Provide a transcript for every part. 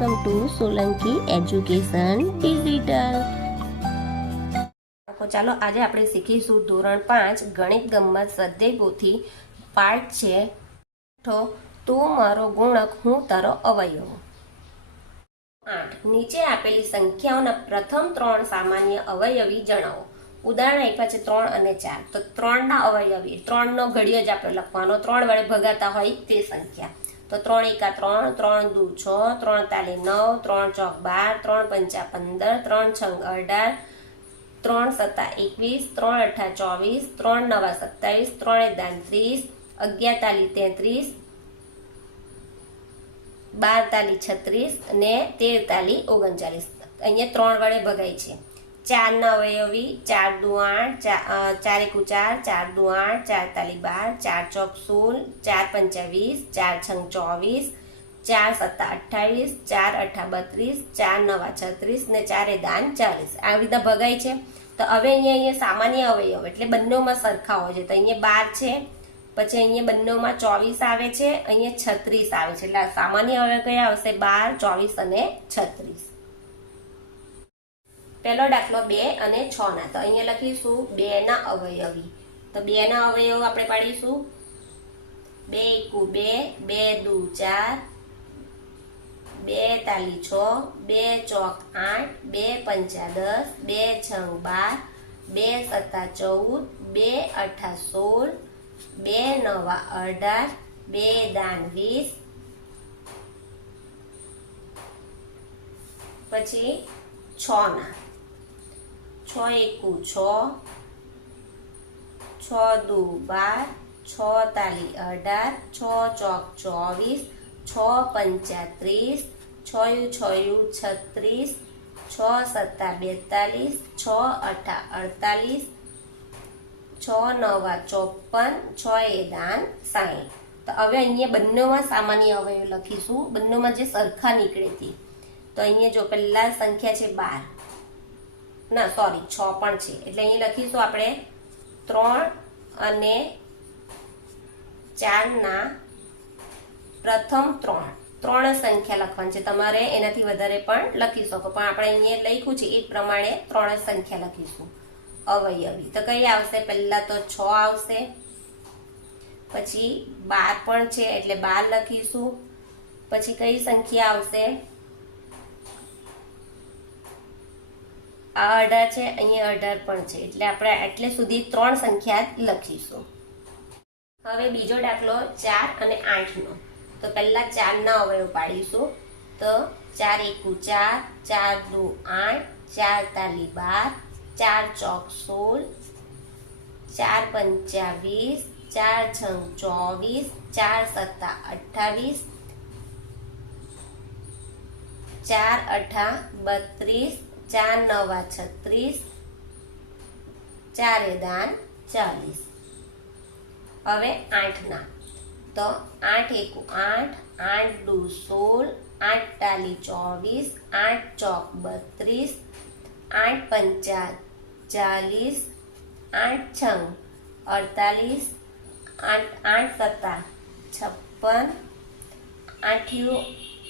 Welcome to Solanki education digital. ચાલો આજે આપણે શીખીશું ધોરણ 5 ગણિત ગમ્મત સ્વાધ્યાય પોથી પાઠ છે તું મારો ગુણક હું તારો અવયવ. 8 નીચે આપેલી સંખ્યાઓના પ્રથમ 3 સામાન્ય અવયવી જણાવો. ઉદાહરણ આપ્યા છે 3 અને 4. તો 3 ના અવયવી 3 નો ઘડિયો જ આપણે લખવાનો, 3 વડે ભગાતા હોય તે સંખ્યા. તો 3 એકા 3, 3 દુ 6, 3 તાલી 9, 3 ચોક 12, 3 પંચા 15, 3 છંગ 18, 3 સત્તા 21, 3 અઠા 24, 3 નવા 27, 3 દાન 30, 11 તાલી 33, 12 તાલી 36 અને 13 તાલી 39. અહીંયા 3 વડે ભગાય છે. 4 ના અવયવી 4 દુ 8, 4 એકુ 4, 4 દુ 8, 4 તાલી 12, 4 ચોક 16, 4 પંચા 20, 4 છંગ 24, 4 સત્તા 28, 4 અઠા 32, 4 નવા 36 ને 4 દાન 40. આવી રીતે ભગાય છે. તો હવે અહીંયા સામાન્ય અવયવ એટલે બંનેમાં સરખા હોય છે. તો અહીંયા 12 છે, પછી અહીંયા બંનેમાં 24 આવે છે, અહીંયા 36 આવે છે. એટલે સામાન્ય અવયવ કયા આવશે? 12, 24 અને 36. પહેલો દાખલો 2 અને 6 ના. તો અહીંયા લખીશું 2 ના અવયવી. તો 2 ના અવયવ આપણે પાડીશું 2 એકુ 2, 2 દુ 4, 2 તાલી 6, 2 ચોક 8, 2 પંચા 10, 2 છંગ 12, 2 સત્તા 14, 2 અઠા 16, 2 નવા 18, 2 દાન 20, પછી 6 ના. 6 એકુ 6, 6 દુ 12, 6 તાલી 18, 6 ચોક 24, 6 પંચા 30, 6 છયું 36, 6 સત્તા 42, 6 અઠા 48, 6 નવા 54, 6 દાન 60. તો હવે અહીંયા બંનેમાં સામાન્ય અવયવ લખીશું, બંનેમાં જે સરખા નીકળે તે. તો અહીંયા જો પહેલા સંખ્યા છે 12, ના સોરી 6 પણ છે. એટલે અહીં લખીશું આપણે 3 અને 4 ના પ્રથમ 3 સંખ્યા લખવાની છે. તમારે એનાથી વધારે પણ લખી શકો, પણ આપણે અહીંયા લખ્યું છે એ પ્રમાણે 3 સંખ્યા લખીશું અવયવી. તો કઈ આવશે? પહેલા તો 6 આવશે, પછી 12 પણ છે એટલે 12 લખીશું. પછી કઈ સંખ્યા આવશે? આ 18 છે, અહીંયા 18 પણ છે એટલે આપણે એટલે સુધી 3 સંખ્યા લખીશું. હવે બીજો દાખલો 4 અને 8 નો. તો પહેલા 4 ના અવયવ પાડીશું. તો 4 એકુ 4, 4 દુ 8, 4 તાલી 12, 4 ચોક 16, 4 પંચા 20, 4 છંગ 24, 4 સત્તા 28, 4 અઠા 32, 4 નવા 36, 4 દાન 40. હવે 8 ના. તો 8 એકુ 8, 8 દુ 16, 8 તાલી 24, 8 ચોક 32, 8 પંચા 40, 8 છંગ 48, 8 સત્તા 56,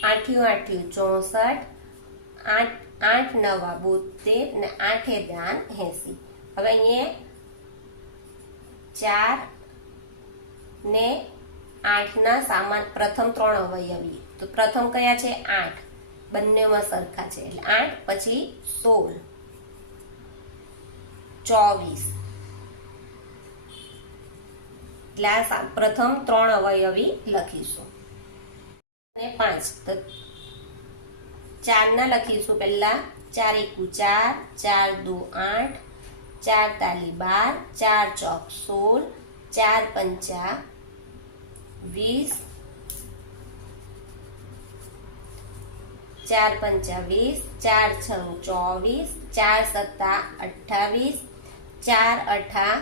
8 64, 8 નવા 72 ને 8 દાન 80. હવે અહીંયા 4 ને 8 ના સામાન પ્રથમ 3 અવયવી. તો પ્રથમ કયા છે? 8, બંનેમાં સરખા છે એટલે 8, પછી 16, 24 એટલે આ પ્રથમ 3 અવયવી લખીશું. અને 5. તો 4 ના લખીશું પહેલા. 4 એકુ 4, 4 દુ 8, 4 તાલી 12, 4 ચોક 16, 4 પંચા 20, 4 પંચા 20, 4 છંગ 24, 4 સત્તા 28, 4 અઠા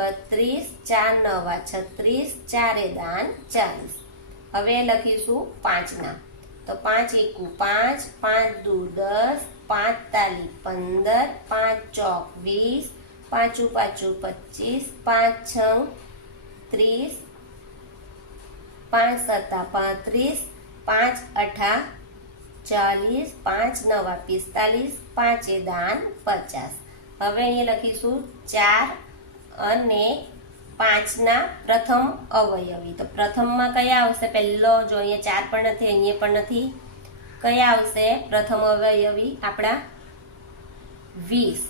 32, 4 નવા 36, 4 દાન 40. હવે લખીશું 5 ના. તો 5 એકુ 5, 5 દુ 10, 5 તાલી 15, 5 ચોક 20, 5 પાછું 25, 5 છંગ 30, 5 સત્તા 35, 5 અઠા 40, 5 નવા 45, 5 દાન 50. હવે અહીંયા લખીશું 4 અને 5 ના પ્રથમ અવયવી. તો પ્રથમમાં કયા આવશે? પહેલો જો અહીંયા 4 પણ નથી, અહીંયા પણ નથી. કયા આવશે પ્રથમ અવયવી આપણા? 20.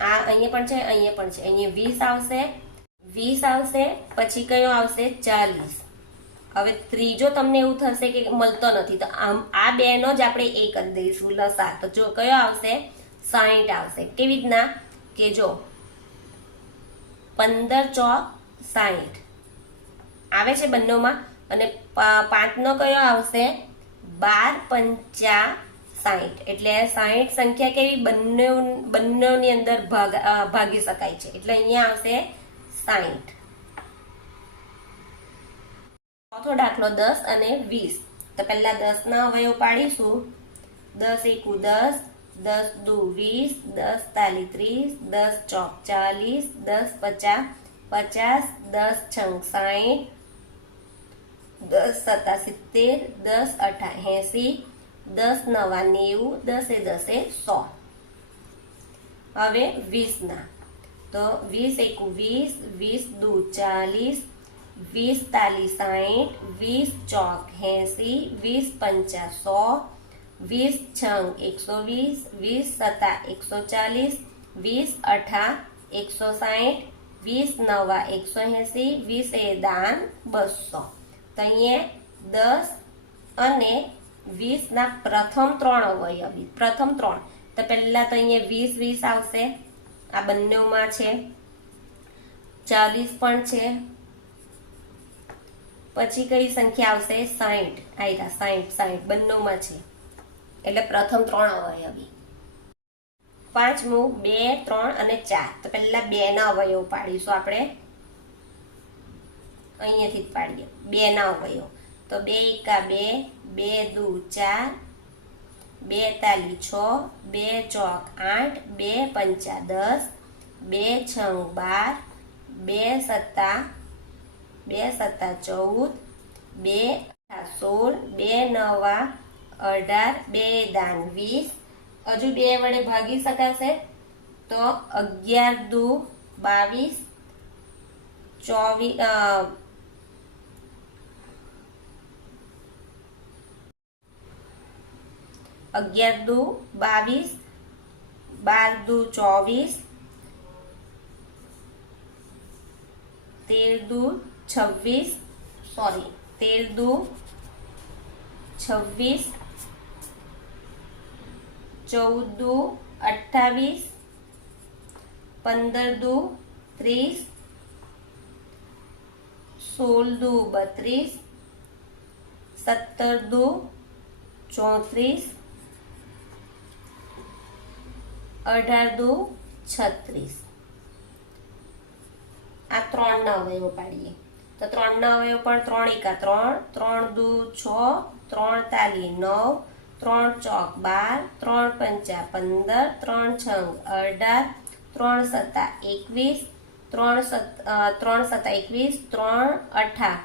આ અહીંયા પણ છે, અહીંયા પણ છે. અહીંયા 20 આવશે, 20 આવશે. પછી કયો આવશે? 40. હવે ત્રીજો તમને એવું થશે કે મળતો નથી, તો આ બેનો જ આપણે એ કરી દઈશું લસા. તો જો કયો આવશે? 60 આવશે. કેવી રીતના કે જો 15 ચોક 60 આવે છે બંનેમાં, અને 5 નો કયો આવશે? 12 પંચા 60. એટલે 60 સંખ્યા કેવી? બંનેની અંદર ભાગી શકાય છે, એટલે અહીંયા આવશે 60. ચોથો દાખલો 10 અને 20. તો પહેલા 10 ના અવયવ પાડીશું. 10 એકુ 10, 10 દુ 20, 10 તાલી 30, 10 ચોક 40, 10 પચા 50, 10 છંગ 60, 10 સત્તા 70, 10 અઠા 80, 10 નવા 90, 10 10 100. હવે 20 ના. તો 20 એકુ 20, 20 દુ 40, 20 તાલી 60, 20 ચોક 80, 20 પંચા 100, 20 છંગ 120, 20 સત્તા 140, 20 અઠા 160, 20 નવા 180, 20 એ દાન 200. તો અહીંયા 10 અને 20 ના પ્રથમ 3 અવયવી. પ્રથમ 3 તો પહેલા તો અહીંયા 20 20 આવશે, આ બંનેમાં છે. 40 પણ છે. પછી કઈ સંખ્યા આવશે? 60. આયરા 60 બંનેમાં છે, એટલે પ્રથમ 3 અવયવી. પાંચમું 2 3 અને 4. તો પહેલા 2 ના અવયવ પાડીશું આપણે. અહીંયાથી જ પાડીએ 2 ના અવયવ. તો 2 એકા 2, 2 દુ 4, 2 તાલી 6, 2 ચોક 8, 2 પંચા 10, 2 છંગ 12, 2 સત્તા 14, 2 અઠા 16, 2 નવા 18, 2 દાન 20. હજુ 2 વડે ભાગી શકાશે, તો 11 દુ 22, 24 11 દુ 22, 12 દુ 24, 13 દુ 26, 13 દુ 26, 14 દુ 28, 15 દુ 30, 16 દુ 32, 17 દુ 34, 18 દુ 36. આ 3 ના અવયવ પાડીએ. તો 3 ના અવયવ પણ 3 એકા 3, 3 દુ 6, 3 તાલી 9, 3 ચોક 12, 3 પંચા 15, 3 છંગ 18, 3 સત્તા 21, 3 સત્તા 21, 3 અઠા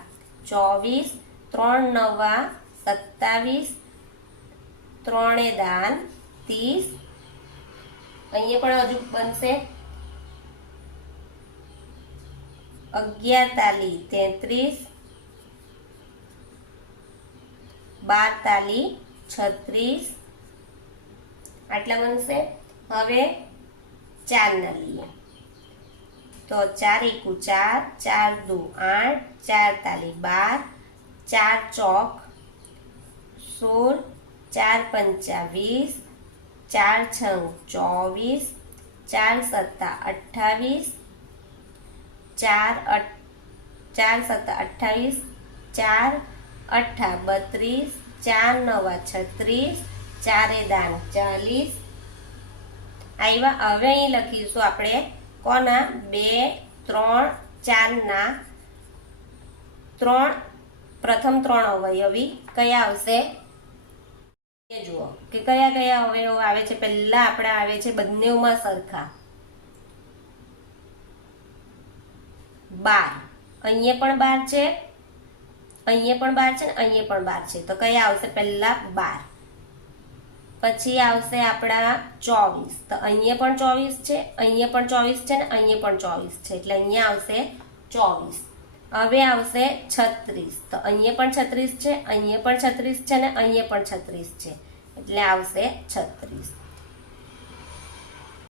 24, 3 નવા 27, 3 દાન 30. અહીંયા પણ હજુ બનશે 11 તાલી 33, 12 તાલી 36. આટલા બનશે. હવે 4 ના લઈએ. તો 4 એકુ 4, 4 દુ 8, 4 તાલી 12, 4 ચોક 16, 4 પંચા 20, 4 છંગ 24, 4 સત્તા 28, 4 સત્તા 28, 4 અઠા 32, 4 નવા 36, 4 દાન 40. આવ્યા. હવે અહીં લખીશું આપણે કોના? 2 3 4 ના પ્રથમ 3 અવયવી કયા આવશે? જુઓ કે કયા કયા અવયવ આવે છે. પહેલા આપણે આવે છે બંનેમાં સરખા 12. અહીંયા પણ 12 છે, અહીંયા પણ 12 છે ને અહીંયા પણ 12 છે, તો કયા આવશે? પહેલા 12. પછી આવશે આપણા 24, તો અહીંયા પણ 24 છે, અહીંયા પણ 24 છે ને અહીંયા પણ 24 છે, એટલે અહીંયા આવશે 24. હવે આવશે 36, તો અહીંયા પણ 36 છે, અહીંયા પણ 36 છે ને અહીંયા પણ 36 છે, એટલે આવશે 36.